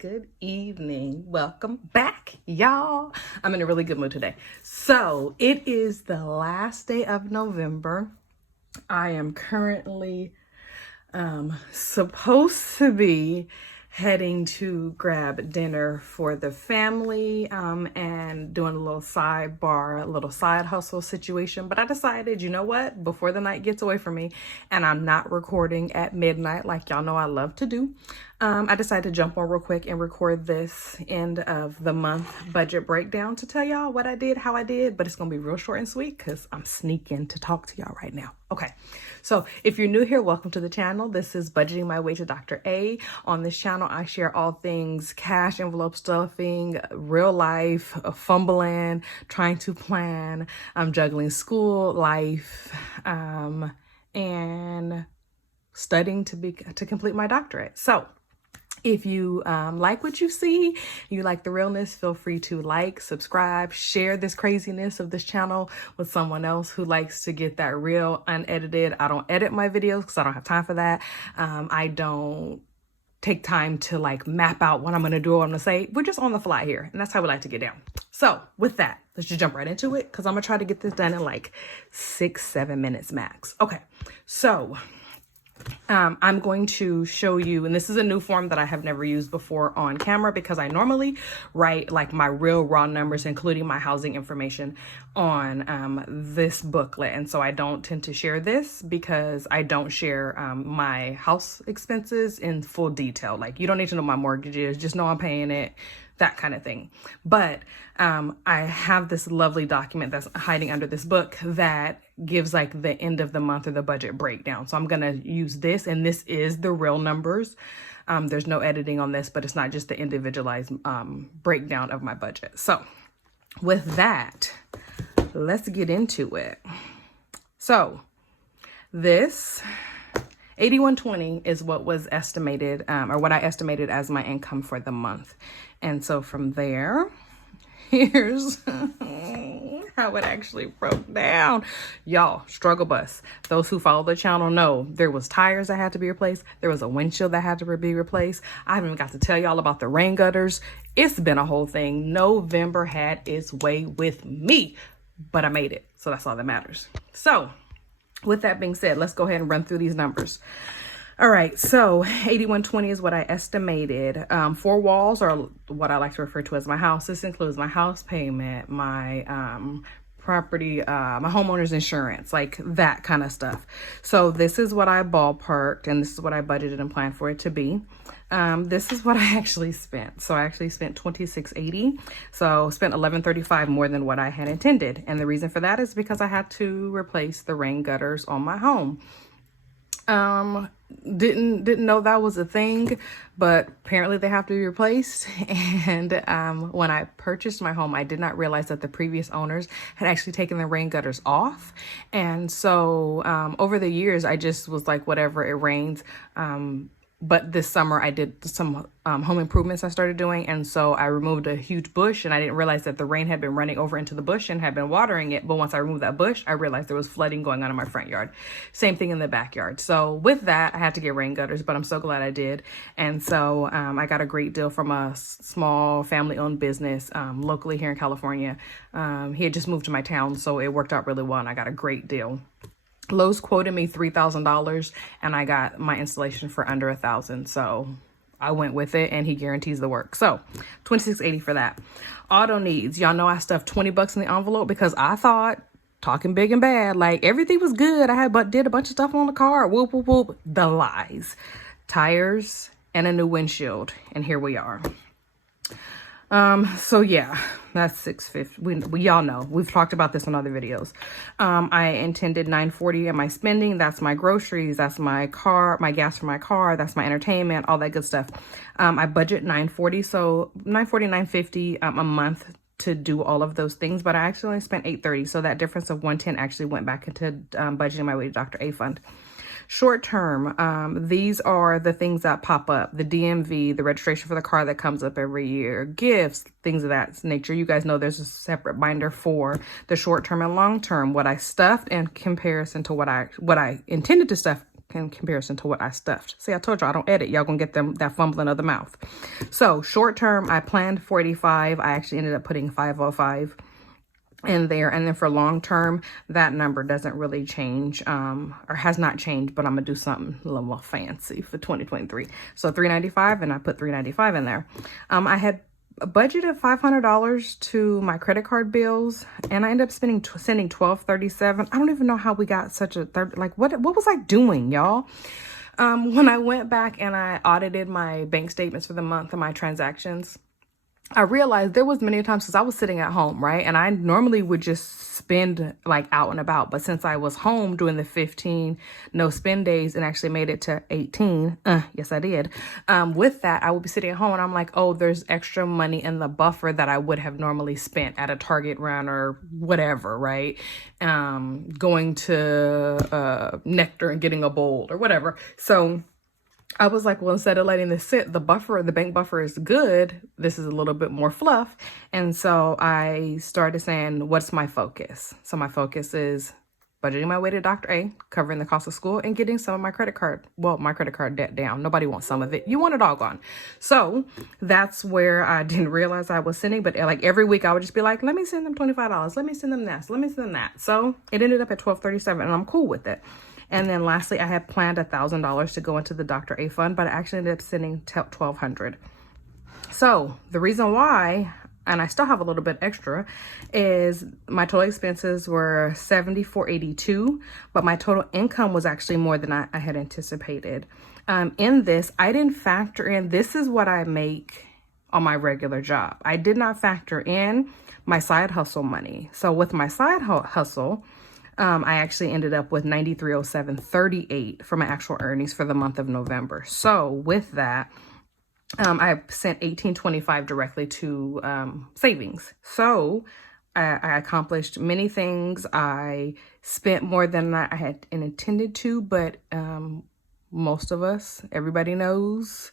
good evening. Welcome back, y'all. I'm in a really good mood today. So it is the last day of November. I am currently supposed to be heading to grab dinner for the family and doing a little sidebar, a little side hustle situation. But I decided, you know what, before the night gets away from me and I'm not recording at midnight like y'all know I love to do, I decided to jump on real quick and record this end of the month budget breakdown to tell y'all what I did, how I did, but it's gonna be real short and sweet because I'm sneaking to talk to y'all right now. Okay, so if you're new here, welcome to the channel. This is Budgeting My Way to Dr. A. On this channel, I share all things cash envelope stuffing, real life, fumbling, trying to plan, juggling school, life, and studying to complete my doctorate. So if you like what you see, you like the realness, feel free to like, subscribe, share this craziness of this channel with someone else who likes to get that real, unedited. I don't edit my videos because I don't have time for that. I don't take time to like map out what I'm going to do or what I'm going to say. We're just on the fly here, and that's how we like to get down. So with that, let's just jump right into it because I'm going to try to get this done in like 6-7 minutes max. Okay, so I'm going to show you, and this is a new form that I have never used before on camera because I normally write like my real raw numbers, including my housing information on this booklet. And so I don't tend to share this because I don't share my house expenses in full detail. Like you don't need to know my mortgage is, just know I'm paying it, that kind of thing. But I have this lovely document that's hiding under this book that gives like the end of the month or the budget breakdown. So I'm going to use this, and this is the real numbers. There's no editing on this, but it's not just the individualized breakdown of my budget. So with that, let's get into it. So this 8120 is what was estimated, or what I estimated as my income for the month. And so from there, here's how it actually broke down. Y'all, struggle bus. Those who follow the channel know there was tires that had to be replaced. There was a windshield that had to be replaced. I haven't even got to tell y'all about the rain gutters. It's been a whole thing. November had its way with me, but I made it. So that's all that matters. So with that being said, let's go ahead and run through these numbers. All right, so 8120 is what I estimated. 4 walls are what I like to refer to as my house. This includes my house payment, my property, my homeowner's insurance, like that kind of stuff. So this is what I ballparked, and this is what I budgeted and planned for it to be. This is what I actually spent. So I actually spent $26.80. So spent $11.35 more than what I had intended. And the reason for that is because I had to replace the rain gutters on my home. Didn't know that was a thing, but apparently they have to be replaced. And when I purchased my home, I did not realize that the previous owners had actually taken the rain gutters off. And so over the years, I just was like, whatever, it rains. But this summer I did some home improvements I started doing. And so I removed a huge bush, and I didn't realize that the rain had been running over into the bush and had been watering it. But once I removed that bush, I realized there was flooding going on in my front yard. Same thing in the backyard. So with that, I had to get rain gutters, but I'm so glad I did. And so I got a great deal from a small family-owned business locally here in California. He had just moved to my town, so it worked out really well, and I got a great deal. Lowe's quoted me $3,000, and I got my installation for under $1,000. So I went with it, and he guarantees the work. So $26.80 for that. Auto needs. Y'all know I stuffed $20 in the envelope because I thought, talking big and bad, like everything was good. Did a bunch of stuff on the car. Whoop, whoop, whoop. The lies. Tires and a new windshield. And here we are. So yeah, that's $650. We y'all know, we've talked about this in other videos. I intended $940 in my spending. That's my groceries. That's my car, my gas for my car. That's my entertainment, all that good stuff. I budget $940. So $940, $950 a month to do all of those things, but I actually only spent $830. So that difference of $110 actually went back into budgeting my way to Dr. A fund. Short term, these are the things that pop up: the DMV, the registration for the car that comes up every year, gifts, things of that nature. You guys know there's a separate binder for the short term and long term, what I stuffed in comparison to what I intended to stuff in comparison to what I stuffed. See, I told y'all I don't edit. Y'all gonna get that fumbling of the mouth. So short term, I planned 485. I actually ended up putting 505 in there. And then for long term, that number doesn't really change, or has not changed, but I'm gonna do something a little more fancy for 2023. So 395, and I put 395 in there. I had budgeted $500 to my credit card bills, and I ended up sending $1237. I don't even know how we got such a like what was I doing, y'all? When I went back and I audited my bank statements for the month and my transactions, I realized there was many times, because I was sitting at home, right? And I normally would just spend like out and about. But since I was home doing the 15 no spend days and actually made it to 18, yes, I did. With that, I would be sitting at home and I'm like, oh, there's extra money in the buffer that I would have normally spent at a Target run or whatever, right? Going to Nectar and getting a bowl or whatever. So I was like, well, instead of letting this sit, the bank buffer is good. This is a little bit more fluff. And so I started saying, what's my focus? So my focus is budgeting my way to Dr. A, covering the cost of school, and getting some of my credit card debt down. Nobody wants some of it. You want it all gone. So that's where I didn't realize I was sending, but like every week I would just be like, let me send them $25. Let me send them this. Let me send them that. So it ended up at $1237, and I'm cool with it. And then lastly, I had planned $1,000 to go into the Dr. A fund, but I actually ended up sending $1,200. So the reason why, and I still have a little bit extra, is my total expenses were $74.82, but my total income was actually more than I had anticipated. In this, I didn't factor in, this is what I make on my regular job. I did not factor in my side hustle money. So with my side hustle, I actually ended up with $9307.38 for my actual earnings for the month of November. So with that, I sent $1825 directly to savings. So I accomplished many things. I spent more than I had intended to, but most of us, everybody knows,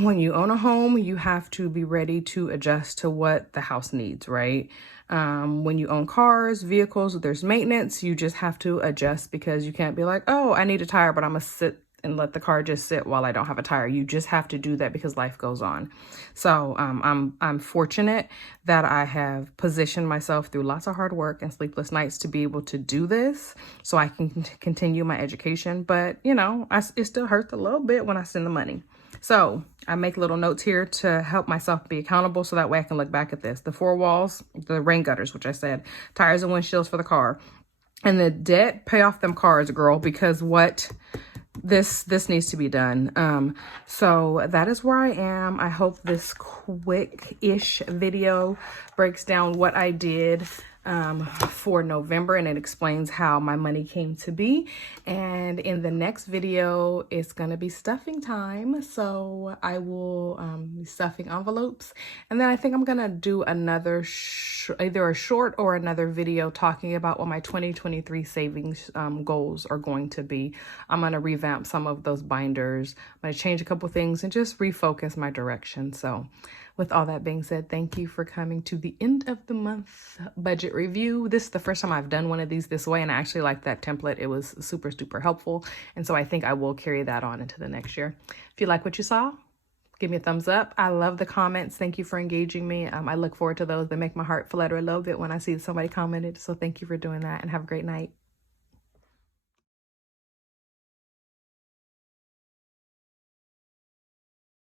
when you own a home, you have to be ready to adjust to what the house needs, right? When you own cars, vehicles, there's maintenance, you just have to adjust, because you can't be like, oh, I need a tire, but I'm gonna sit and let the car just sit while I don't have a tire. You just have to do that because life goes on. So I'm fortunate that I have positioned myself through lots of hard work and sleepless nights to be able to do this, so I can continue my education. But you know, it still hurts a little bit when I send the money. So I make little notes here to help myself be accountable, so that way I can look back at this. The 4 walls, the rain gutters, which I said, tires and windshields for the car, and the debt, pay off them cars, girl, because this needs to be done. So that is where I am. I hope this quick-ish video breaks down what I did for November, and it explains how my money came to be. And in the next video, it's gonna be stuffing time, so I will be stuffing envelopes, and then I think I'm gonna do another either a short or another video talking about what my 2023 savings goals are going to be. I'm gonna revamp some of those binders. I'm gonna change a couple things and just refocus my direction. So with all that being said, thank you for coming to the end of the month budget review. This is the first time I've done one of these this way, and I actually like that template. It was super, super helpful. And so I think I will carry that on into the next year. If you like what you saw, give me a thumbs up. I love the comments. Thank you for engaging me. I look forward to those. They make my heart flutter a little bit when I see somebody commented. So thank you for doing that, and have a great night.